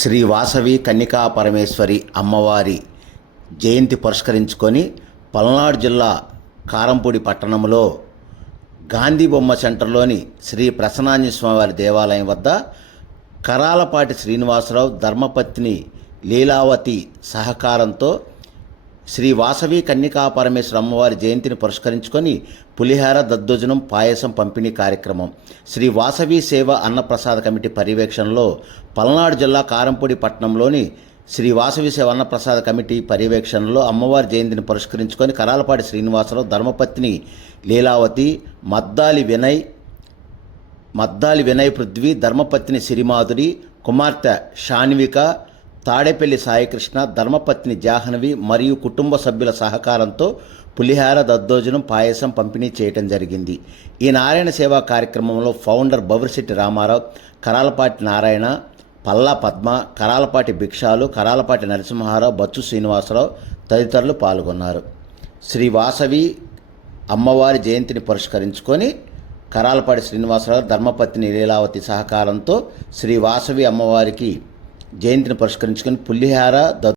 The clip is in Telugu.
శ్రీ వాసవి కన్నికా పరమేశ్వరి అమ్మవారి జయంతి పురస్కరించుకొని పల్నాడు జిల్లా కారంపూడి పట్టణంలో గాంధీ బొమ్మ సెంటర్లోని శ్రీ ప్రసన్నాంజనేయ స్వామివారి దేవాలయం వద్ద కరాలపాటి శ్రీనివాసరావు ధర్మపత్ని లీలావతి సహకారంతో శ్రీ వాసవి కన్నికా పరమేశ్వరి అమ్మవారి జయంతిని పురస్కరించుకొని పులిహార దద్దోజనం పాయసం పంపిణీ కార్యక్రమం శ్రీ వాసవి సేవ అన్నప్రసాద కమిటీ పర్యవేక్షణలో పల్నాడు జిల్లా కారంపూడి పట్టణంలోని శ్రీ వాసవి సేవ అన్నప్రసాద కమిటీ పర్యవేక్షణలో అమ్మవారి జయంతిని పురస్కరించుకొని కరాలపాటి శ్రీనివాసరావు ధర్మపత్ని లీలావతి మద్దాలి వినయ్ పృథ్వీ ధర్మపత్ని సిరిమాధురి కుమార్తె షాన్విక తాడేపల్లి సాయికృష్ణ ధర్మపత్ని జాహ్నవి మరియు కుటుంబ సభ్యుల సహకారంతో పులిహార దద్దోజనం పాయసం పంపిణీ చేయడం జరిగింది. ఈ నారాయణ సేవా కార్యక్రమంలో ఫౌండర్ బౌరిశెట్టి రామారావు, కరాలపాటి నారాయణ, పల్లా పద్మ, కరాలపాటి భిక్షాలు, కరాలపాటి నరసింహారావు, బచ్చు శ్రీనివాసరావు తదితరులు పాల్గొన్నారు. శ్రీ వాసవి అమ్మవారి జయంతిని పురస్కరించుకొని కరాలపాటి శ్రీనివాసరావు ధర్మపత్ని లీలావతి సహకారంతో శ్రీ వాసవి అమ్మవారికి జయంతిని పురస్కరించుకొని పులిహార